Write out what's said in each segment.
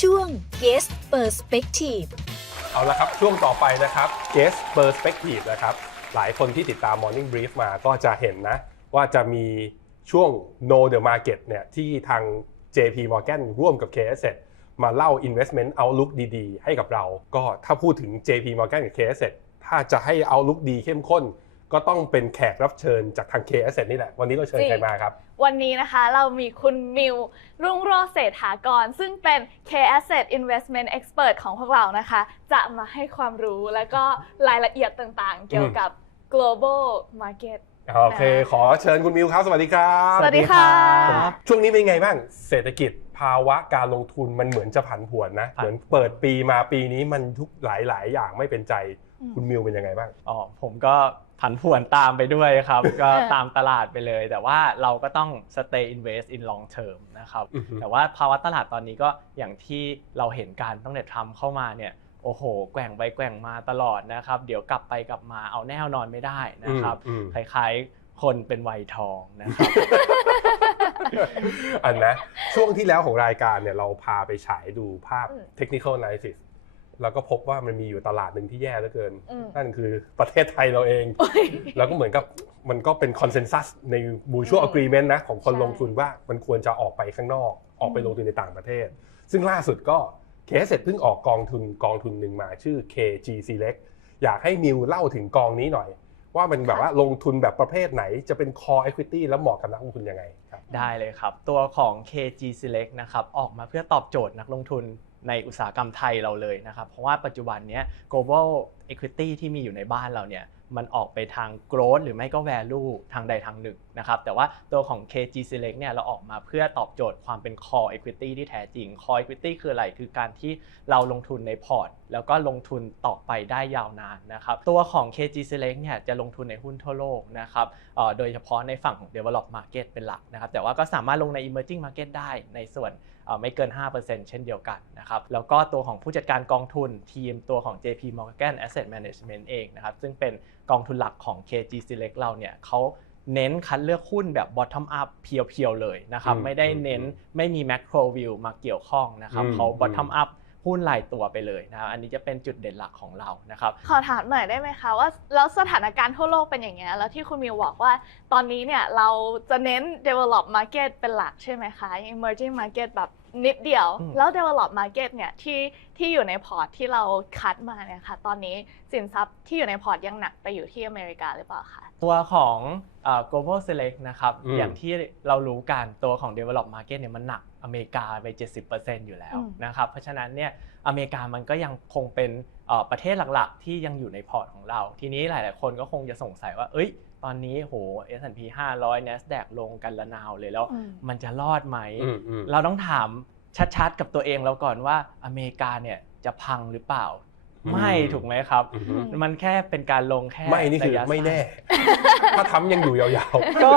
ช่วง Guest Perspective เอาละครับ ช่วงต่อไปนะครับ guest perspective นะครับ หลายคนที่ติดตาม morning brief มาก็จะเห็นนะ ว่าจะมีช่วง know the market เนี่ยที่ทาง JP Morgan ร่วมกับ KSS มาเล่า investment outlook ดีๆ ให้กับเรา ก็ถ้าพูดถึง JP Morgan กับ KSS ถ้าจะให้ outlook ดีเข้มข้น ก็ต้องเป็นแขกรับเชิญจากทาง KSS นี่แหละ วันนี้เราเชิญใครมาครับ วันนี้นะคะเรามีคุณมิว รุ่งโรจน์เศรษฐากร ซึ่งเป็น K Asset Investment Expert ของพวกเรานะคะ จะมาให้ความรู้แล้วก็รายละเอียดต่างๆ เกี่ยวกับ global market โอเค ขอเชิญคุณมิวครับ สวัสดีครับ สวัสดีค่ะ ช่วงนี้เป็นไงบ้าง เศรษฐกิจภาวะการลงทุนมันเหมือนจะผันผวนนะผันเหมือนเปิดปีมาปีนี้มันทุกหลาย ๆ อย่างไม่เป็นใจอืมคุณมิวเป็นยังไงบ้าง อ๋อ ผมก็ ผันผวนตามไปด้วยครับ ก็ตามตลาดไปเลย แต่ว่าเราก็ต้อง stay invest in long term นะครับอือฮึแต่ว่าภาวะตลาดตอนนี้ก็อย่างที่เราเห็นการตั้งแต่ทรัมป์เข้ามาเนี่ยโอ้โห แกว่งไปแกว่งมาตลอดนะครับ เดี๋ยวกลับไปกลับมาเอาแน่นอนไม่ได้นะครับอืมคล้ายๆ คนเป็นวัยทองนะครับ อันนะ ช่วงที่แล้วของรายการเนี่ยเราพาไปฉายดูภาพอืม technical analysis แล้วก็พบว่ามันมีอยู่ตลาดหนึ่งที่แย่เหลือเกินอืมนั่นคือประเทศไทยเราเอง แล้วก็เหมือนกับมันก็เป็น consensus ใน mutual อืม agreement นะของคนใช่ลงทุนว่ามันควรจะออกไปข้างนอก ออกไปอืมลงทุนในต่างประเทศ ซึ่งล่าสุดก็เคสเสร็จเพิ่งออกกองทุนกองทุนหนึ่งมาชื่อ KG Select อยากให้มิวเล่าถึงกองนี้หน่อย ว่ามันแบบว่าลงทุนแบบประเภทไหนจะเป็น core equity แล้วเหมาะกับนักลงทุนยังไงครับได้เลยครับ ตัวของ KG Select นะครับออกมาเพื่อตอบโจทย์นักลงทุน ในอุตสาหกรรมไทยเราเลยนะครับ เพราะว่าปัจจุบันนี้ global equity ที่มีอยู่ในบ้านเราเนี่ยมันออกไปทาง growth หรือไม่ก็ value ทางใดทางหนึ่งนะครับ แต่ว่าตัวของ KG Select เนี่ยเราออกมาเพื่อตอบโจทย์ความเป็น core equity ที่แท้จริง core equity คืออะไร คือการที่เราลงทุนในพอร์ต แล้วก็ลงทุนต่อไปได้ยาวนานนะครับ ตัวของ KG Select เนี่ยจะลงทุนในหุ้นทั่วโลกนะครับโดยเฉพาะในฝั่งของ develop market เป็นหลักนะครับ แต่ว่าก็สามารถลงใน emerging market ได้ในส่วน ไม่เกิน 5%เช่นเดียวกันนะครับแล้วก็ตัวของผู้จัดการกองทุนทีมตัวของ JP Morgan Asset Management เองนะครับซึ่งเป็นกองทุนหลักของ KG Select เราเนี่ยเขาเน้นคัดเลือกหุ้นแบบ bottom up เพียวๆเลยนะครับอืมไม่ได้เน้นอืมไม่มี macro view มาเกี่ยวข้องนะครับอืมเขา bottom up หุ้นรายตัวไปเลยนะครับอันนี้จะเป็นจุดเด่นหลักของเรานะครับขอถามหน่อยได้ไหมคะว่าแล้วสถานการณ์ทั่วโลกเป็นอย่างเงี้ยแล้วที่คุณมิวบอกว่าตอนนี้เนี่ยเราจะเน้น develop market เป็นหลักใช่ไหมคะ emerging market แบบนิดเดียวอืมแล้ว develop market เนี่ยที่ที่อยู่ในพอร์ตที่เราคัดมาเนี่ยค่ะตอนนี้สินทรัพย์ที่อยู่ในพอร์ตยังหนักไปอยู่ที่อเมริกาหรือเปล่าคะตัวของเอ่อ global select นะครับอืมอย่างที่เรารู้กันตัวของ develop market เนี่ยมันหนัก อเมริกาไป 70%อยู่แล้วอืมนะครับเพราะฉะนั้นเนี่ยอเมริกามันก็ยังคงเป็นเอ่อประเทศหลักๆ ที่ยังอยู่ในพอร์ตของเรา ทีนี้หลายๆ คนก็คงจะสงสัยว่า เอ้ย ตอนนี้โห S&P 500 NASDAQ ลงกันละนาวเลยแล้วอืมมันจะรอดไหมอืมอืมเราต้องถามชัดๆ กับตัวเองเราก่อนว่าอเมริกาเนี่ยจะพังหรือเปล่าอืม ไม่ถูกไหมครับอือฮึมันแค่เป็นการลงแค่ไม่นี่คือระยะไม่สั้แน่ ถ้าทำยังอยู่ยาวก็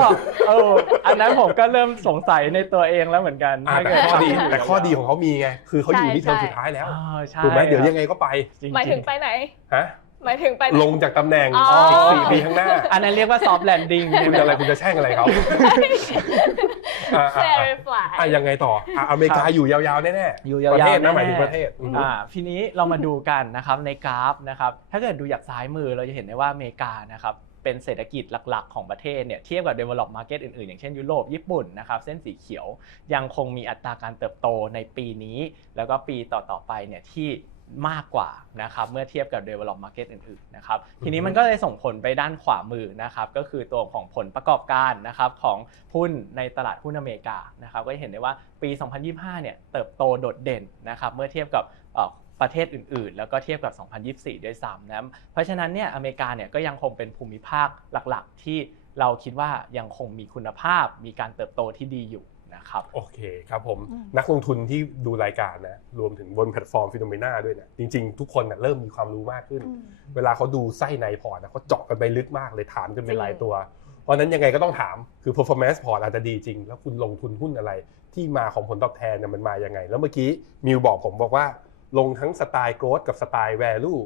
เอออันนั้นผมก็เริ่มสงสัยในตัวเองแล้วเหมือนกันๆอะถ้าแต่เกิดข้อดีทำยู่แต่ข้อดีของเขามีไงคือเขาอยู่ที่เทอมใช่สุดท้ายแล้วอ๋อใช่ถูกไหมเดี๋ยวครับยังไงก็ไปจริงๆหมายถึงไปไหนฮะหมายถึงไปไหนลงจากตำแหน่งอ๋ออีอีกสี่ปีข้างหน้า อันนั้นเรียกว่า soft landing คุณอะไรคุณจะแช่งอะไรเขา อะอะอะ clarify อะยังไงต่ออะอเมริกาอยู่ยาวๆแน่ๆอยู่ปยาวๆระเทศนะแน่ๆหมายถึงประเทศอืมอ่าทีนี้เรามาดูกันนะครับในกราฟนะครับถ้าเกิดดูจากซ้ายมือเราจะเห็นได้ว่าอเมริกานะครับเป็นเศรษฐกิจหลัก ๆ ของประเทศเนี่ยเทียบกับ develop market อื่น ๆ อย่างเช่นยุโรปญี่ปุ่นนะครับเส้นสีเขียวยังคงมีอัตราการเติบโตในปีนี้ แล้วก็ปีต่อๆไปเนี่ยที่ มากกว่านะครับเมื่อเทียบกับ develop market อื่นๆนะครับทีนี้มันก็เลยส่งผลไปด้านขวามือนะครับก็คือตัวของผลประกอบการนะครับของหุ้นในตลาดหุ้นอเมริกานะครับก็จะเห็นได้ว่าปี 2025 เนี่ยเติบโตโดดเด่นนะครับเมื่อเทียบกับเอ่อประเทศอื่นๆ แล้วก็เทียบกับ 2024 ด้วยซ้ำนะเพราะฉะนั้นเนี่ยอเมริกาเนี่ยก็ยังคงเป็นภูมิภาคหลักๆ ที่เราคิดว่ายังคงมีคุณภาพมีการเติบโตที่ดีอยู่ นะครับโอเคครับผมอืมนักลงทุนที่ดูรายการนะรวมถึงบนแพลตฟอร์มฟิโนเมนาด้วยนะจริงๆ ทุกคนนะเริ่มมีความรู้มากขึ้นอืมเวลาเขาดูไส้ในพอร์ตนะเขาเจาะกันไปลึกมากเลยถามกันเป็นจริงรายตัว เพราะฉะนั้นยังไงก็ต้องถามคือ performance พอร์ตอาจจะดีจริง แล้วคุณลงทุนหุ้นอะไรที่มาของผลตอบแทนเนี่ยมันมายังไง แล้วเมื่อกี้มิวบอกผมบอกว่าลงทั้งสไตล์ growth กับสไตล์ value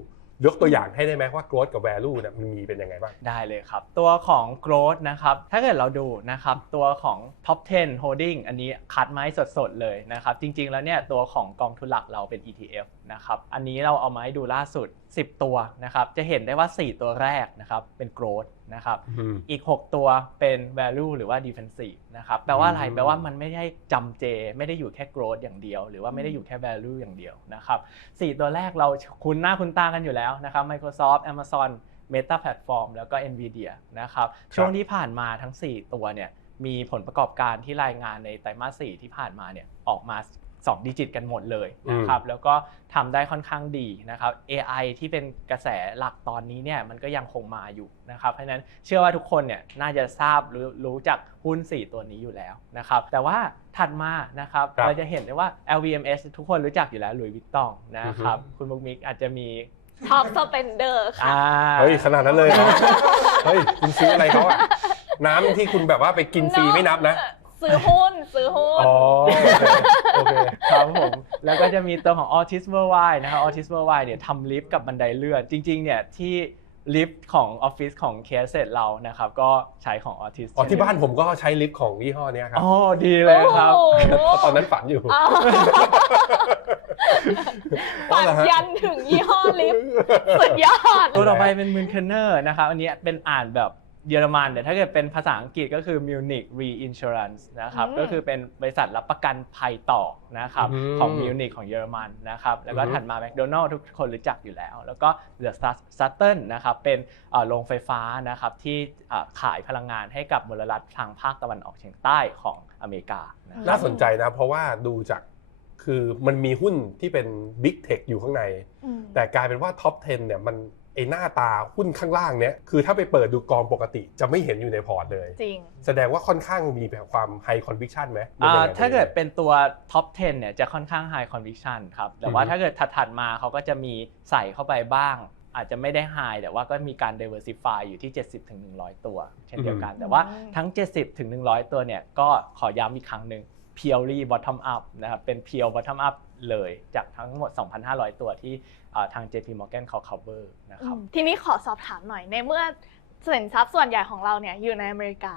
ยกตัวอย่างให้ได้ไหมว่า growth กับ value เนี่ยมันมีเป็นยังไงบ้าง ได้เลยครับ ตัวของ growth นะครับ ถ้าเกิดเราดูนะครับ ตัวของ top 10 holding อันนี้คัดมาให้สดๆเลยนะครับ จริงๆแล้วเนี่ยตัวของกองทุนหลักเราเป็น ETF นะครับ อันนี้เราเอามาให้ดูล่าสุด 10 ตัวนะครับ จะเห็นได้ว่า 4 ตัวแรกนะครับเป็น growth นะครับ อีก 6 ตัวเป็น value หรือว่า defensive นะครับแปลว่าอะไรอืมแปลว่ามันไม่ได้จำเจ ไม่ได้อยู่แค่ growth อย่างเดียว หรือว่าไม่ได้อยู่แค่ value อย่างเดียวนะครับ4ตัวแรกเราคุ้นหน้าคุ้นตากันอยู่แล้วนะครับ Microsoft Amazon Meta Platform แล้วก็ Nvidia นะครับช่วงที่ผ่านมาทั้ง 4 ตัวเนี่ยมีผลประกอบการที่รายงานในไตรมาส 4 ที่ผ่านมาเนี่ยออกมา 2 ดิจิตกันหมดเลยนะครับแล้วก็ทำได้ค่อนข้างดีนะครับ AI ที่เป็นกระแสหลักตอนนี้เนี่ยมันก็ยังคงมาอยู่นะครับเพราะฉะนั้นเชื่อว่าทุกคนเนี่ยน่าจะทราบหรือรู้จักหุ้น 4 ตัวนี้อยู่แล้วนะครับแต่ว่าถัดมานะครับครับเราจะเห็นได้ว่า LVMS ทุกคนรู้จักอยู่แล้วหลุยส์วิตตองนะครับคุณมุกมิกอาจจะมีท็อปสเปนเดอร์ค่ะอ่าเฮ้ยขนาดนั้นเลยเหรอเฮ้ยคุณซื้ออะไรเขาอะน้ำที่คุณแบบว่าไปกินฟรีไม่นับนะ ซื้อหุ้นซื้อหุ้น อ๋อโอเคครับผมแล้วก็จะมีตัวของ Autis Worldwide นะครับ Autis Worldwide เนี่ยทำลิฟต์กับบันไดเลื่อนจริงๆเนี่ยที่ลิฟต์ของออฟฟิศของเคสเซตเรานะครับก็ใช้ของ Autis อ๋อที่บ้านผมก็ใช้ลิฟต์ของยี่ห้อเนี้ยครับอ๋อดีเลยครับ โอ้โหเพราะตอนนั้นฝันอยู่อ้าวอ๋อฝันเหรอฮะ ยันถึงยี่ห้อลิฟต์สุดยอด ตัวต่อไปเป็นมูนเคนเนอร์นะครับอันนี้เป็นอ่านแบบ เยอรมันแต่ถ้าเกิดเป็นภาษาอังกฤษก็คือ Munich Reinsurance นะครับอืมก็คือเป็นบริษัทรับประกันภัยต่อนะครับอืมของมิวนิกของเยอรมันนะครับแล้วก็อือฮึถัดมาแมคโดนัลล์ทุกคนรู้จักอยู่แล้ว แล้วก็เดอะซัตเทิลนะครับเป็นเอ่อโรงไฟฟ้านะครับที่เอ่อขายพลังงานให้กับมลรัฐทางภาคตะวันออกเฉียงใต้ของอเมริกานะครับน่าสนใจนะเพราะว่าดูจากคือมันมีหุ้นที่เป็น Big Tech อยู่ข้างในอืมแต่กลายเป็นว่าท็อป 10 เนี่ยมันไอหน้าตาหุ้นข้างล่างเนี้ยคือถ้าไปเปิดดูกองปกติจะไม่เห็นอยู่ในพอร์ตเลย จริง แสดงว่าค่อนข้างมีแบบความ high conviction ไหมหรืออ่ายังไงถ้าเกิดเป็นตัวท็อป 10 เนี่ยจะค่อนข้าง high conviction ครับ แต่ว่าอือฮึถ้าเกิดถัดๆมาเขาก็จะมีใส่เข้าไปบ้างอาจจะไม่ได้ high แต่ว่าก็มีการ diversify อยู่ที่ 70ถึง100 ตัว เช่นเดียวกัน แต่ว่าทั้ง 70ถึง100 ตัวเนี่ยก็ขอย้ำอีกครั้งหนึ่ง purely bottom up นะครับเป็น pure bottom up เลยจากทั้งหมด 2,500 ตัวที่ทาง JP Morgan เขา cover นะครับทีนี้ขอสอบถามหน่อยในเมื่อสินทรัพย์ส่วนใหญ่ของเราเนี่ยอยู่ในอเมริกา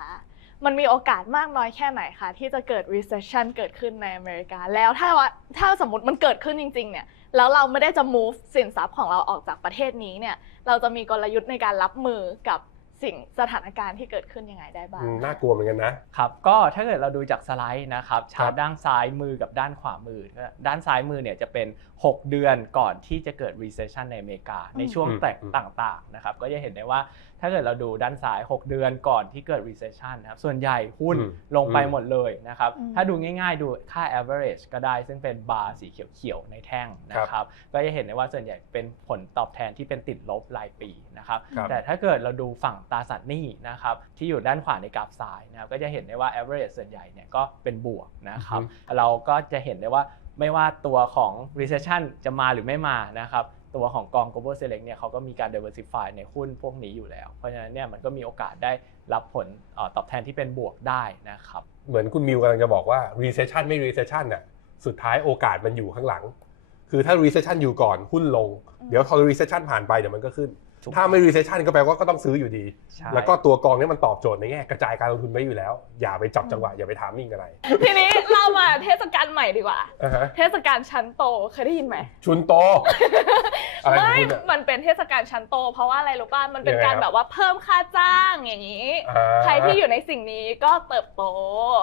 มันมีโอกาสมากน้อยแค่ไหนคะที่จะเกิด recession เกิดขึ้นในอเมริกา แล้วถ้าว่าถ้าสมมติมันเกิดขึ้นจริง ๆ เนี่ยแล้วเราไม่ได้จะ move สินทรัพย์ของเราออกจากประเทศนี้เนี่ยเราจะมีกลยุทธ์ในการรับมือกับ สิ่งสถานการณ์ที่เกิดขึ้นยังไงได้บ้าง อืมน่ากลัวเหมือนกันนะ ครับก็ถ้าเกิดเราดูจากสไลด์นะครับชาร์ตครับด้านซ้ายมือกับด้านขวามือ ด้านซ้ายมือเนี่ยจะเป็น 6 เดือนก่อนที่จะเกิด recession ในอเมริกา ในช่วงอืมแตกอืม ต่างๆนะครับก็จะเห็นได้ว่า ถ้าเกิดเราดูด้านซ้าย 6 เดือนก่อนที่เกิด recession นะครับส่วนใหญ่หุ้นอืมลงไปอืมหมดเลยนะครับอืมถ้าดูง่ายๆดูค่า average ก็ได้ซึ่งเป็นบาร์สีเขียวๆในแท่งนะครับก็จะเห็นได้ว่าส่วนใหญ่เป็นผลตอบแทนที่เป็นติดลบรายปีนะครับครับแต่ถ้าเกิดเราดูฝั่งตราสารหนี้นะครับที่อยู่ด้านขวาในกราฟซ้ายนะครับก็จะเห็นได้ว่า average ส่วนใหญ่เนี่ยก็เป็นบวกนะครับอือเราก็จะเห็นได้ว่าไม่ว่าตัวของ recession จะมาหรือไม่มานะครับ ตัวของกอง global select เนี่ยเขาก็มีการ diversify ในหุ้นพวกนี้อยู่แล้ว เพราะฉะนั้นเนี่ยมันก็มีโอกาสได้รับผลอตอบแทนที่เป็นบวกได้นะครับ เหมือนคุณมิวกำลังจะบอกว่า recession ไม่ recession น่ะสุดท้ายโอกาสมันอยู่ข้างหลัง คือถ้า recession อยู่ก่อนหุ้นลง เดี๋ยวพอ recession ผ่านไปเดี๋ยวมันก็ขึ้น ถูกถ้าไม่ recession ก็แปลว่าก็ต้องซื้ออยู่ดีใช่แล้วก็ตัวกองเนี้มันตอบโจทย์ในแง่กระจายการลงทุนไว้อยู่แล้ว อย่าไปจับจังหวะ อย่าไปถามมิ่งอะไร ทีนี้เรามาเทศกาลใหม่ดีกว่าอ่าฮะเทศกาลชั้นโตเคยได้ยินไหมชุนโตอะไรของไม่คุณอะมันเป็นเทศกาลชั้นโต เพราะว่าอะไรรู้ป่ะมันเป็นยังไงการครับแบบว่าเพิ่มค่าจ้างอย่างนี้อ่าใครที่อยู่ในสิ่งนี้ก็เติบโต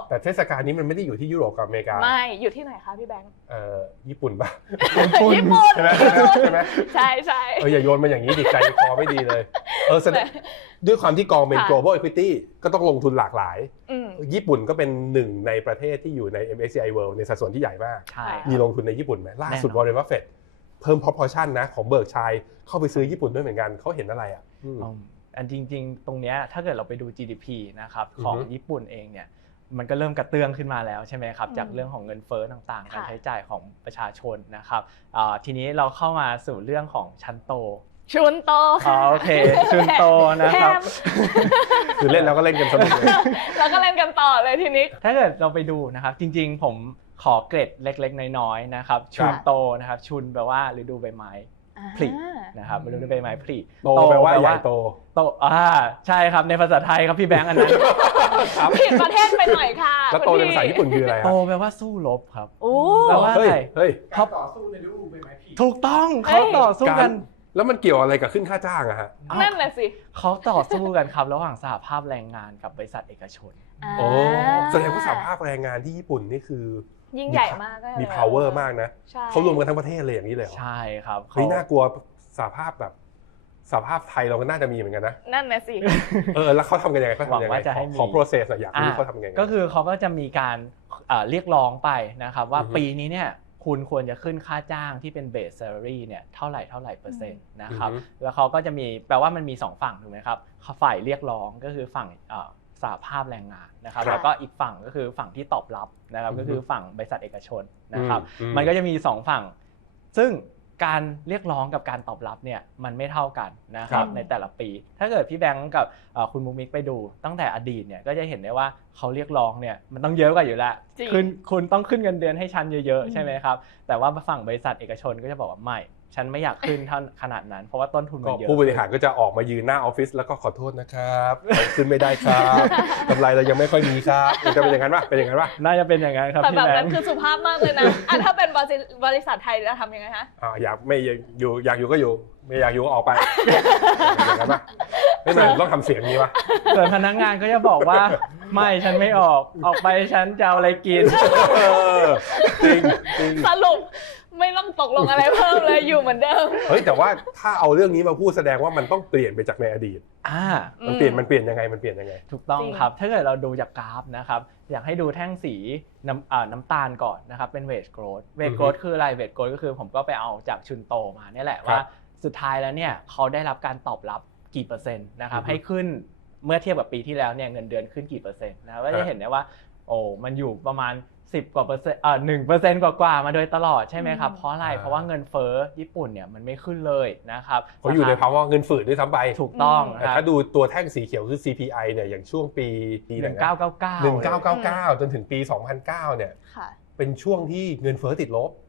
แต่เทศกาลนี้มันไม่ได้อยู่ที่ยุโรปกับอเมริกาไม่อยู่ที่ไหนคะพี่แบงค์เอ่อญี่ปุ่นปะญี่ปุ่นใช่ไหมใช่ไหมใช่ใช่เอออย่าโยนมาอย่างนี้ดิใจคอไม่ดีเลย เออแสดงด้วยความที่กองเป็นค่ะ global equity ก็ต้องลงทุนหลากหลายอืมญี่ปุ่นก็เป็นหนึ่งในประเทศที่อยู่ใน MSCI World ในสัดส่วนที่ใหญ่มากใช่ค่ะมีลงทุนในญี่ปุ่นไหมล่าสุดแน่นวออนร์เรนบัฟเฟตเพิ่ม proportion นะของเบิร์กชัยเข้าไปซื้อญี่ปุ่นด้วยเหมือนกันเขาเห็นอะไรอะอืมอืมอันจริง ๆ ตรงเนี้ยถ้าเกิดเราไปดู GDP นะครับของอือฮึญี่ปุ่นเองเนี่ยมันก็เริ่มกระเตื้องขึ้นมาแล้วใช่ไหมครับอืมจากเรื่องของเงินเฟ้อต่างๆค่ะการใช้จ่ายของประชาชนนะครับอ่าทีนี้เราเข้ามาสู่เรื่องของชั้นโต ชุนโตอ๋อค่ะโอเคชุนโตนะครับแถมคือเล่นแล้วก็เล่นกันสนุกเลย แล้วก็เล่นกันต่อเลยทีนี้ ถ้าเกิดเราไปดูนะครับ จริงๆ ผมขอเกร็ดเล็กๆ น้อยๆนะครับ ชุนโตนะครับ ชุนแปลว่าฤดูใบไม้ ผลิ อ่านะครับไม่รู้เป็นใบไม้ผลิโตแปลว่าใหญ่โต โตอ่าใช่ครับในภาษาไทยครับพี่แบงค์อันนั้น ครับผิดประเทศไปหน่อยค่ะแล้วโตในภาษาญี่ปุ่นคืออะไรโตฮะแปลว่าสู้รบครับ โอ้ แปลว่า เฮ้ยอะไรเฮ้ยเขาต่อสู้ในฤดูใบไม้ผลิถูกต้องเฮ้เขายต่อสู้กัน แล้วมันเกี่ยวอะไรกับขึ้นค่าจ้างอะฮะเอ้านั่นแหละสิเขาต่อสู้กันครับระหว่างสหภาพแรงงานกับบริษัทเอกชนาโอ้แสดงว่าสหภาพแรงงานที่ญี่ปุ่นนี่คือ ยิ่งใหญ่มากเลยมี power มากนะ ใช่เขารวมกันทั้งประเทศเลยอย่างนี้เลยเหรอใช่ครับเฮ้ยเขาน่ากลัวสหภาพแบบสหภาพไทยเราก็น่าจะมีเหมือนกันนะ นั่นแหละสิ เออแล้วเขาทำกันยังไงเขาหวัทำงยังไงว่าจะให้ขอมี ขอ process หน่อยอยากรู้อ่าเขาทำยังไง ก็คือเขาก็จะมีการอ่าเรียกร้องไปนะครับว่าอือฮึ ปีนี้เนี่ย คุณควรจะขึ้นค่าจ้างที่เป็นเบส salary เนี่ยเท่าไหร่เท่าไหร่เปอร์เซ็นต์นะครับอือฮึแล้วเขาก็จะมีแปลว่ามันมีสองฝั่งถูกไหมครับฝ่ายเรียกร้องก็คือฝั่งเอ่อสหภาพแรงงานนะครับครับแล้วก็อีกฝั่งก็คือฝั่งที่ตอบรับนะครับอือฮึก็คือฝั่งบริษัทเอกชนนะครับอืมมันก็จะมีสองฝั่ง ซึ่ง การเรียกร้องกับการตอบรับเนี่ยมันไม่เท่ากันนะคครัรับบในแต่ละปี ถ้าเกิดพี่แบงค์กับเอ่อคุณมุกมิกไปดู ตั้งแต่อดีตเนี่ยก็จะเห็นได้ว่าเขาเรียกร้องเนี่ยมันต้องเยอะกว่าอยู่แล้วจริงขึ้นคุณต้องขึ้นเงินเดือนให้ฉันเยอะอืมๆใช่ไหมครับแต่ว่าฝั่งบริษัทเอกชนก็จะบอกว่าไม่ ฉันไม่อยากขึ้นเท่าขนาดนั้น เพราะว่าต้นทุนก็มันเยอะผู้บริหารก็จะออกมายืนหน้าออฟฟิศแล้วก็ขอโทษนะครับขึ้นไม่ได้ครับกำไรเรายังไม่ค่อยมีครับมันจะเป็นอย่างนั้นป่ะเป็นอย่างนั้นป่ะน่าจะเป็นอย่างนั้นครับแต่พี่แบบแบนั้งนค์คือสุภาพมากเลยนะอะถ้าเป็นบริษัทบริษัทไทยจะทำยังไงฮะอ่าอยากไม่อยู่อยากอยู่ก็อยู่ ไม่อยากอยู่ก็ออกไปอย่างนั้นป่ะไม่เป็นไรต้องทำเสียงนี้ป่ะส่วนพนักงานก็จะบอกว่าไม่ฉันไม่ออกออกไปฉันจะเอาอะไรกินเออจริงจริงสรุป ไม่ต้องตกลงอะไรเพิ่มเลยอยู่เหมือนเดิม เฮ้ยแต่ว่าถ้าเอาเรื่องนี้มาพูดแสดงว่ามันต้องเปลี่ยนไปจากในอดีต อ่า มันเปลี่ยนมันเปลี่ยนยังไงมันเปลี่ยนยังไง ถูกต้องจริง ครับ ถ้าเกิดเราดูจากกราฟนะครับ อยากให้ดูแท่งสีน้ำอ่าน้ำตาลก่อนนะครับ เป็น wage growth อื wage อฮึ growth คืออะไร wage growth ก็คือผมก็ไปเอาจากชุนโตมาเนี่ยแหละครับว่า สุดท้ายแล้วเนี่ยเขาได้รับการตอบรับกี่เปอร์เซ็นต์นะครับ อือฮึให้ขึ้นเมื่อเทียบกับปีที่แล้วเนี่ยเงินเดือนขึ้นกี่เปอร์เซ็นต์นะครับก็จะฮะเห็นได้ว่า โอ้ มันอยู่ประมาณ 10 กว่าเปอร์เซ็นต์อ่าหนึ่งเปอร์เซ็นต์กว่าๆมาโดยตลอดใช่ไหมครับอืมเพราะอะไรอ่าเพราะว่าเงินเฟ้อญี่ปุ่นเนี่ยมันไม่ขึ้นเลยนะครับเขาอยู่ในภาวะเงินฝืดด้วยซ้ำไป ถูกต้องแต่ครับถ้าดูตัวแท่งสีเขียวคือ CPI เนี่ยอย่างช่วงปีปีหไหนนึ่งนะเก้าเก้าเก้าหนึ่งเก้าเก้าเก้าจนถึงปี 2009เนี่ยค่ะเป็นช่วงที่เงินเฟ้อติดลบอืม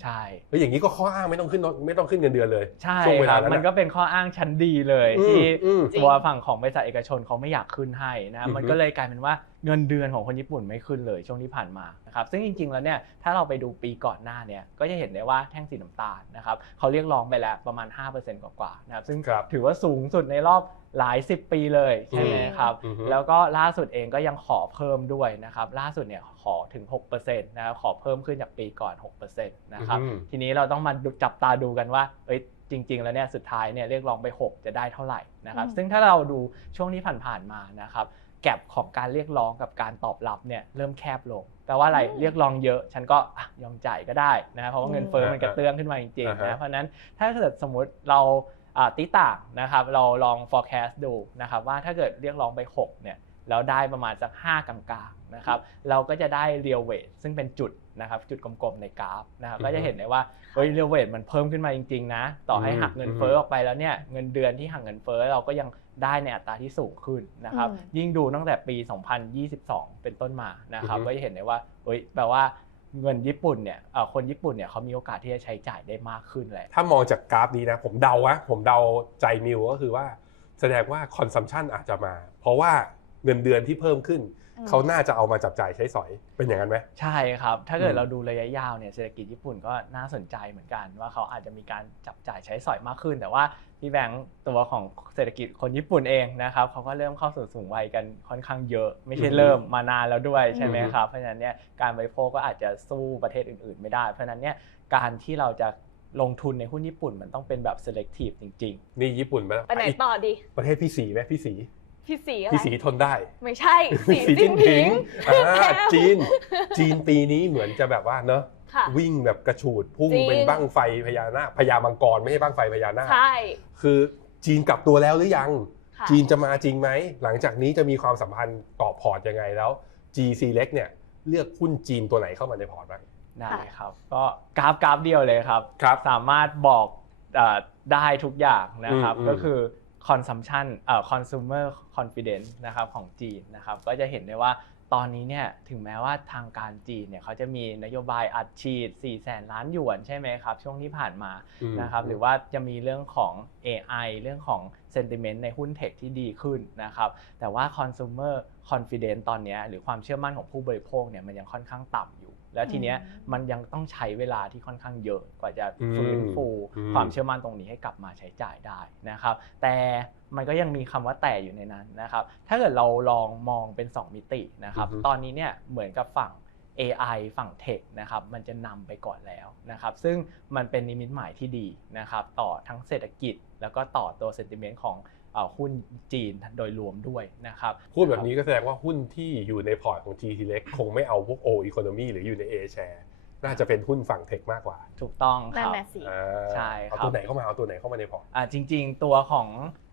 ใช่แล้วอย่างนี้ก็ข้ออ้างไม่ต้องขึ้นไม่ต้องขึ้นเงินเดือนเลยใช่ช่วงเวคลารับนั้นมันก็อะเป็นข้ออ้างชั้นดีเลยอืมที่อืมตัวฝั่งของบริษัทเอกชนเขาไม่อยากขึ้นให้นะอือฮึมันก็เลยกลายเป็นว่าเงินเดือนของคนญี่ปุ่นไม่ขึ้นเลยช่วงที่ผ่านมานะครับซึ่งจริง ๆ แล้วเนี่ยถ้าเราไปดูปีก่อนหน้าเนี่ยก็จะเห็นได้ว่าแท่งสีน้ำตาลนะครับเขาเรียกร้องไปแล้วประมาณ 5%กว่าๆนะครับซึ่งครับถือว่าสูงสุดในรอบ หลาย10ปีเลยใช่ไหมครับอือฮึแล้วก็ล่าสุดเองก็ยังขอเพิ่มด้วยนะครับ ล่าสุดเนี่ยขอถึง6%นะครับขอเพิ่มขึ้นจากปีก่อน6%นะครับอืมทีนี้เราต้องมาดูจับตาดูกันว่าเอ้ยจริง ๆ แล้วเนี่ยสุดท้ายเนี่ยเรียกร้องไป 6 จะได้เท่าไหร่นะครับอืมซึ่งถ้าเราดูช่วงที่ผ่านๆมานะครับแก็บของการเรียกร้องกับการตอบรับเนี่ยเริ่มแคบลงแปลว่าอะไรเรียกร้องเยอะ ฉันก็อะยอมจ่ายก็ได้นะเพราะว่าเงินเฟ้อมันกระเตื้องขึ้นมาจริงๆอ่าฮะนะเพราะฉะนั้นถ้าเกิดสมมุติเราอ่า ติต่างนะครับเราลอง forecast ดูนะครับว่าถ้าเกิดเรียกร้องไป 6 เนี่ยแล้วได้ประมาณสัก 5 กลางๆนะครับเราก็จะได้ real weight ซึ่งเป็นจุดนะครับจุดกลมๆในกราฟนะครับก็จะเห็นได้ว่าเฮ้ย real weight มันเพิ่มขึ้นมาจริงๆนะต่อให้อืมหักเงินเฟ้อออกไปแล้วเนี่ยเงินเดือนที่หักเงินเฟ้อเราก็ยังได้ในอัตราที่สูงขึ้นนะครับอืมยิ่งดูตั้งแต่ปี 2022 เป็นต้นมานะครับอือฮึก็จะเห็นได้ว่าเฮ้ยแปลว่า เงินญี่ปุ่นเนี่ยคนญี่ปุ่นเนี่ยเขามีโอกาสที่จะใช้จ่ายได้มากขึ้นแหละถ้ามองจากกราฟนี้นะ ผมเดาวะผมเดาใจมิวก็คือว่า แสดงว่าคอนซัมชันอาจจะมา เพราะว่าเงินเดือนที่เพิ่มขึ้น เขาน่าจะเอามาจับจ่ายใช้สอยเป็นอย่างนั้นไหมใช่ครับ ถ้าเกิอืดมเราดูระยะยาวเนี่ยเศรษฐกิจญี่ปุ่นก็น่าสนใจเหมือนกันว่าเขาอาจจะมีการจับจ่ายใช้สอยมากขึ้น แต่ว่าพี่แบงค์ตัวของเศรษฐกิจคนญี่ปุ่นเองนะครับเขาก็เริ่มเข้าสู่สูงวัยกันค่อนข้างเยอะ ไม่ใช่เริ่มมานานแล้วด้วยใช่ไหมครับเพราะฉะนั้นเนี่ยการบริโภคก็อาจจะสู้ประเทศอื่น ๆ ไม่ได้ เพราะฉะนั้นเนี่ยการที่เราจะลงทุนในหุ้นญี่ปุ่นมันต้องเป็นแบบ selective จริงนี่ญี่ปุ่นไปแล้วไปไหนต่อดี ประเทศพี่สีไหมพี่สี พี่สีอะไรพี่สีทนได้ ไม่ใช่ สีสีจิ้นผิงอ่าแก้วจีน จีนปีนี้เหมือนจะแบบว่าเนอะค่ะวิ่งแบบกระฉูดพุ่งจริง เป็นบั้งไฟพญานาคพญามังกรไม่ใช่บั้งไฟพญานาค ใช่คือจีนกลับตัวแล้วหรือยัง ค่ะจีนจะมาจริงไหม หลังจากนี้จะมีความสัมพันธ์ต่อพอร์ตยังไงแล้ว GC เล็กเนี่ยเลือกหุ้นจีนตัวไหนเข้ามาในพอร์ตบ้างๆได้ครับ ก็กราฟกราฟเดียวเลยครับ ครับสามารถบอกเอ่อได้ทุกอย่างนะครับ อืมก็คือ consumption เอ่อ consumer confidence นะครับของจีนนะครับก็จะเห็นได้ว่าตอนนี้เนี่ยถึงแม้ว่าทางการจีนเนี่ยเขาจะมีนโยบายอัดฉีด 4 แสนล้านหยวนใช่ไหมครับ ช่วงที่ผ่านมาอืมนะครับหรือว่าจะมีเรื่องของ AI เรื่องของ sentiment ในหุ้นเทคที่ดีขึ้นนะครับแต่ว่า consumer confidence ตอนเนี้ยหรือความเชื่อมั่นของผู้บริโภคเนี่ยมันยังค่อนข้างต่ำอยู่ แล้วทีเนี้ยอืมมันยังต้องใช้เวลาที่ค่อนข้างเยอะกว่าจะอืมฟื้นฟูอืมความเชื่อมั่นตรงนี้ให้กลับมาใช้จ่ายได้นะครับ แต่มันก็ยังมีคำว่าแต่อยู่ในนั้นนะครับ ถ้าเกิดเราลองมองเป็น 2 มิตินะครับอือฮึตอนนี้เนี่ยเหมือนกับฝั่ง AI ฝั่งเทคนะครับมันจะนำไปก่อนแล้วนะครับซึ่งมันเป็นนิมิตหมายที่ดีนะครับต่อทั้งเศรษฐกิจ แล้วก็ต่อตัวเซนติเมนต์ของเอ่อหุ้นจีนโดยรวมด้วยนะครับพูดแบบนี้ก็แสดงว่าหุ้นที่อยู่ในพอร์ตของ G Select คงไม่เอาพวก O Economy หรืออยู่ใน A share น่าจะเป็นหุ้นฝั่งเทคมากกว่า ถูกต้องคนั่นรับแหละสิอ่าใช่เอาครับตัวไหนเข้ามาเอาตัวไหนเข้ามาในพอร์ตอ่าจริง ๆ ตัวของเอ่อ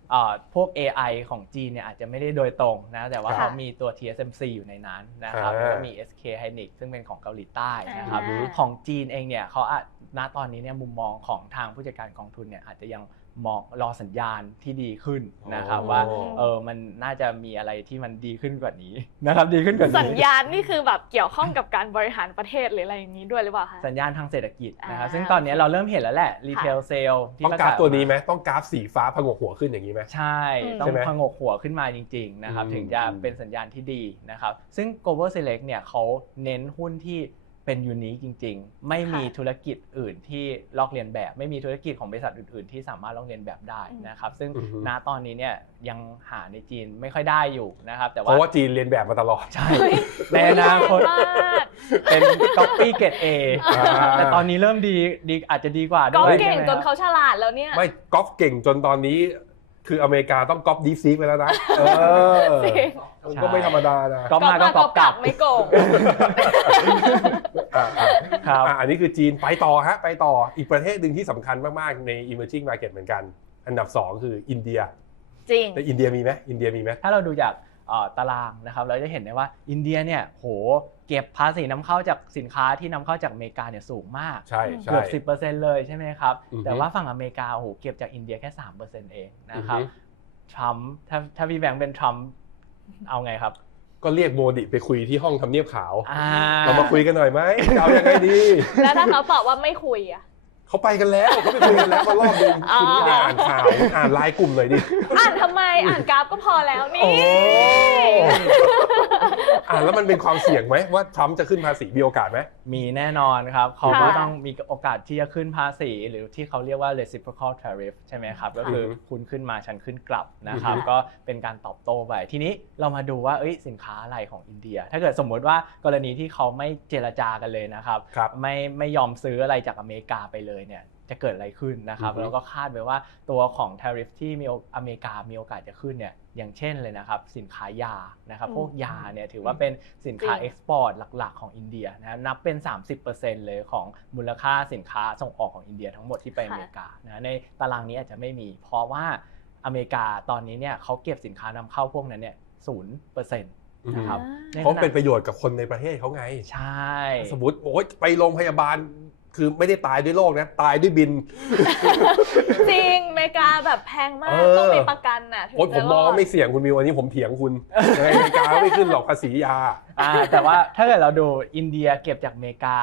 พวก AI ของจีนเนี่ยอาจจะไม่ได้โดยตรงนะแต่ว่าค่ะเขามีตัว TSMC อยู่ในนั้นนะครับอ่าแล้วก็มี SK Hynix ซึ่งเป็นของเกาหลีใต้นะครับอ่าของจีนเองเนี่ยเขาอาจณตอนนี้เนี่ยมุมมองของทางผู้จัดการกองทุนเนี่ยอาจจะยัง มองรอสัญญาณที่ดีขึ้นนะครับอ๋อว่าเออมันน่าจะมีอะไรที่มันดีขึ้นกว่านี้นะครับดีขึ้นกว่านี้สัญญาณนี่คือแบบเกี่ยวข้องกับการบริหารประเทศหรืออะไรอย่างนี้ด้วยหรือเปล่าคะสัญญาณทางเศรษฐกิจนะครับอ่าซึ่งตอนนี้เราเริ่มเห็นแล้วแหละรีเทลเซลที่ต้องประกราฟกาศตัวนี้ออกไหมมาต้องกราฟสีฟ้าผงกหัวขึ้นอย่างนี้ไหมใช่อืมต้อใช่งไหมพงกหัวขึ้นมาจริงๆนะครับอืมถึงจะอืมเป็นสัญญาณที่ดีนะครับซึ่ง global select เนี่ยเขาเน้นหุ้นที่ เป็นยูนิคจริง ๆ ไม่มีค่ะธุรกิจอื่นที่ลอกเลียนแบบ ไม่มีธุรกิจของบริษัทอื่น ๆ ที่สามารถลอกเลียนแบบได้นะครับ ซึ่งอือฮึณตอนนี้เนี่ยยังหาในจีนไม่ค่อยได้อยู่นะครับ แต่เพว่าราะว่าจีนเรียนแบบมาตลอดใช่ในอนาคตแรงมากเป็น copy grade A อ่าแต่ตอนนี้เริ่มดีดีอาจจะดีกว่าก็ด้วยเก่งใช่ไหมจนครับเขาฉลาดแล้วเนี่ยไม่ก๊อฟเก่งจนตอนนี้ คืออเมริกาต้องก๊อปดีซีไปแล้วนะ เออจริงมันก็ไม่ธรรมดานะก๊อปมาก็ก๊อปกลับไม่โกงอ่าอ่าครับอ่าอันนี้คือจีนไปต่อฮะ ไปต่ออีกประเทศหนึ่งที่สำคัญมากๆ ใน emerging market เหมือนกัน อันดับ 2 คืออินเดียจริงแต่อินเดียมีไหมอินเดียมีไหมถ้าเราดูจากเอ่อ ตารางนะครับเราจะเห็นได้ว่าอินเดียเนี่ยโหเก็บภาษีนำเข้าจากสินค้าที่นำเข้าจากอเมริกาเนี่ยสูงมากใช่ใช่เกือบ10%เลยใช่ไหมครับอือฮึแต่ว่าฝั่งอเมริกาโอ้โหเก็บจากอินเดียแค่3%เองนะครับอือฮึทรัมป์ถ้าถ้าพี่แบงค์เป็นทรัมป์เอาไงครับก็เรียกโมดิไปคุยที่ห้องทำเนียบขาวอ่าเรามาคุยกันหน่อยไหมจะเอายังไงดี แล้วถ้าเขาตอบว่าไม่คุยอะ เขาไปกันแล้วเขาไปคุยกันแล้วมารอบหนึงอ๋อคุณไม่ได้อ่านข่าวอ่านไลน์กลุ่มหน่อยดิอ่านทำไมอ่านกราฟก็พอแล้วนี่โอ้อ่านแล้วมันเป็นความเสี่ยงไหมว่าทรัมป์จะขึ้นภาษีมีโอกาสไหมมีแน่นอนครับ เขาก็ค่ะต้องมีโอกาสที่จะขึ้นภาษี หรือที่เขาเรียกว่า reciprocal tariff ใช่ไหมครับ ก็คืออือฮึคุณขึ้นมาฉันขึ้นกลับนะครับอือฮึก็เป็นการตอบโต้ไปทีนี้เรามาดูว่าเอ้ยสินค้าอะไรของอินเดีย ถ้าเกิดสมมุติว่ากรณีที่เขาไม่เจรจากันเลยนะครับครับ ไม่ไม่ยอมซื้ออะไรจากอเมริกาไปเลยเนี่ยจะเกิดอะไรขึ้นนะครับอือฮึแล้วก็คาดไว้ว่าตัวของ tariff ที่มีโออเมริกามีโอกาสจะขึ้นเนี่ยอย่างเช่นเลยนะครับสินค้ายานะครับอืมพวกยาเนี่ยถือว่าเป็นสินค้าจริงเอ็กซ์พอร์ตหลัก ๆ ของอินเดียนะครับนับเป็น 30%เลยของมูลค่าสินค้าส่งออกของอินเดียทั้งหมดที่ไปอเมริกานะในตารางนี้อาจจะไม่มี เพราะว่าอเมริกาตอนนี้เนี่ยเขาเก็บสินค้านำเข้าพวกนั้นเนี่ยศูนย์เปอร์เซ็นต์นะครับอ่าในเพราะขณะเป็นประโยชน์กับคนในประเทศเขาไง ใช่ สมมติโอ้ยไปโรงพยาบาล คือไม่ได้ตายด้วยโรคนะ ตายด้วยบิน จริง ริกาแบบแพงมากเออต้องมีประกันน่ะถึงโอ้ยผจะมรมอองดว่าไม่เสี่ยงคุณมิวอันนี้ผมเถียงคุณในอเมริกาไม่ขึ้นหรอกภาษียา อ่าแต่ว่าถ้าเกิดเราดูอินเดียเก็บจากอเมริกา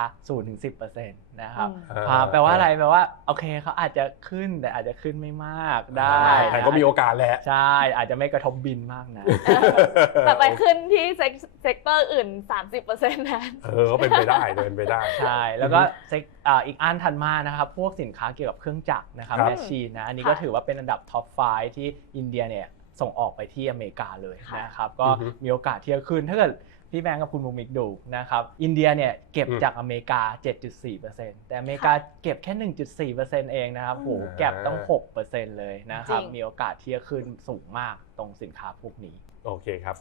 0-10%นะครับ อืมอ่าแปลว่าอะไรแปลว่าโอเคเขาอาจจะขึ้นแต่อาจจะขึ้นไม่มากได้แต่ก็มีโอกาสแหละ ใช่อาจจะไม่กระทบบินมากนะ แต่ไปขึ้นที่เซกเซกเตอร์อื่น 30%นะเออก็เป็นไปได้เป็นไปได้ ใช่แล้วก็เซกอ่าอีกอันถัดมานะครับ พวกสินค้าเกี่ยวกับเครื่องจักรนะครับครับ แมชชีนนะอันนี้ก็ค่ะถือว่าเป็นอันดับท็อป5ที่อินเดียเนี่ยส่งออกไปที่อเมริกาเลยค่ะนะครับก็อือฮึมีโอกาสที่จะขึ้นถ้าเกิดพี่แบงค์กับคุณมุกมิกดูนะครับอินเดียเนี่ยเก็บอืมจากอเมริกา 7.4%แต่อเมริกาเก็บแค่ 1.4%เองนะครับโหอ่าแก็บต้อง 6%เลยนะครับจริงมีโอกาสที่จะขึ้นสูงมากตรงสินค้าพวกนี้ โอเคครับ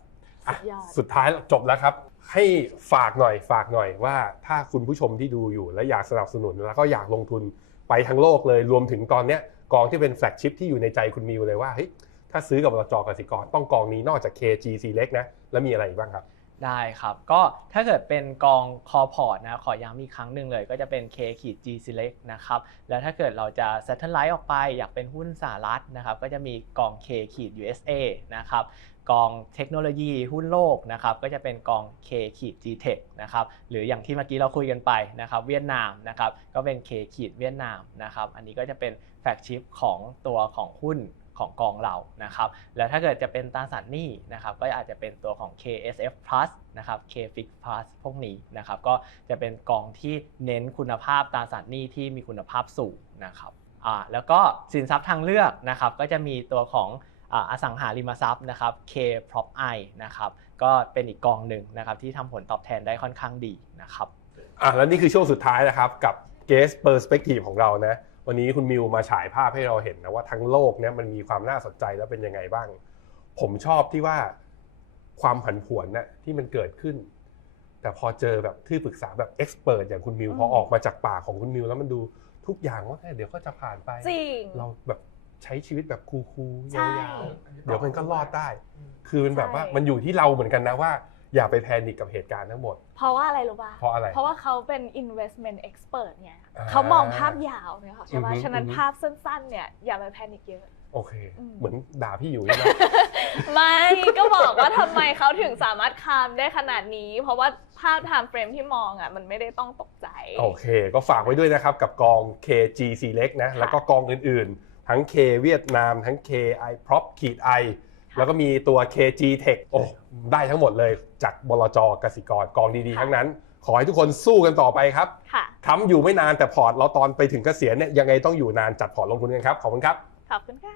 อะสุดยอดสุดท้ายจบแล้วครับ ให้ฝากหน่อยฝากหน่อยว่าถ้าคุณผู้ชมที่ดูอยู่และอยากสนับสนุนแล้วก็อยากลงทุนไปทั้งโลกเลยรวมถึงตอนเนี้ย กองที่เป็นแฟลกชิพที่อยู่ในใจคุณมิวเลยว่าเฮ้ยถ้าซื้อกับบลจกสิกรต้องกองนี้นอกจาก KG Select นะแล้วมีอะไรอีกบ้างครับ ได้ครับ ก็ถ้าเกิดเป็นกองคอพอร์ตนะขอย้ำอีกครั้งหนึ่งเลย ก็จะเป็น K ขีด G Select นะครับแล้วถ้าเกิดเราจะ Satellite ออกไปอยากเป็นหุ้นสหรัฐนะครับก็จะมีกอง K ขีด USA นะครับกองเทคโนโลยีหุ้นโลกนะครับก็จะเป็นกอง K ขีด G-Tech นะครับหรืออย่างที่เมื่อกี้เราคุยกันไปนะครับเวียดนามนะครับก็เป็น K ขีดเวียดนามนะครับอันนี้ก็จะเป็น แฟกชิปของตัวของหุ้นของกองเรานะครับแล้วถ้าเกิดจะเป็นตราสารหนี้นะครับก็อาจจะเป็นตัวของ KSF Plus นะครับ KFix Plus พวกนี้นะครับก็จะเป็นกองที่เน้นคุณภาพตราสารหนี้ที่มีคุณภาพสูงนะครับอ่าแล้วก็สินทรัพย์ทางเลือกนะครับก็จะมีตัวของอ่าอสังหาริมทรัพย์นะครับ K Prop I นะครับก็เป็นอีกกองหนึ่งนะครับที่ทำผลตอบแทนได้ค่อนข้างดีนะครับอะแล้วนี่คือช่วงสุดท้ายนะครับกับ Guest Perspective ของเรานะ วันนี้คุณมิวมาฉายภาพให้เราเห็นนะว่าทั้งโลกเนี่ยมันมีความน่าสนใจแล้วเป็นยังไงบ้าง ผมชอบที่ว่าความผันผวนน่ะที่มันเกิดขึ้น แต่พอเจอแบบที่ปรึกษาแบบเอ็กซ์เพรสอย่างคุณมิวอืมพอออกมาจากปากของคุณมิวแล้วมันดูทุกอย่างว่าเดี๋ยวก็จะผ่านไป จริง เราแบบใช้ชีวิตแบบคูลๆใช่ยาวๆเดี๋ยวมันก็รอดได้ คือมันแบบว่าใช่มันอยู่ที่เราเหมือนกันนะว่า อย่าไปแพนิคกับเหตุการณ์ทั้งหมด เพราะว่าอะไรรู้ป่ะเพราะอะไร เพราะว่าเขาเป็น investment expert ไงอ่าเขามองภาพยาวเนี่ยค่ะใช่ป่ะอือฮึฉะนั้นอือฮึภาพสั้นๆ เนี่ยอย่าไปแพนิคเยอะโอเคอืมเหมือนด่าพี่อยู่ใช่ไหมไม่ก็บอกว่าทำไมเขาถึงสามารถคามได้ขนาดนี้ เพราะว่าภาพ time frame ที่มองอะมันไม่ได้ต้องตกใจ โอเค ก็ฝากไว้ด้วยนะครับกับกอง KG Select นะ แล้วก็กองอื่นๆ ทั้ง K เวียดนาม ทั้ง KI Prop ขีด I แล้วก็มีตัว KG Tech โอ้ ได้ทั้งหมดเลยจากบลจกสิกรกองดีๆ ทั้งนั้น ขอให้ทุกคนสู้กันต่อไปครับค่ะ ค้ำอยู่ไม่นานแต่พอร์ตเราตอนไปถึงเกษียณเนี่ยยังไงต้องอยู่นานจัดพอร์ตลงทุนกันครับ ขอบคุณครับ ขอบคุณค่ะ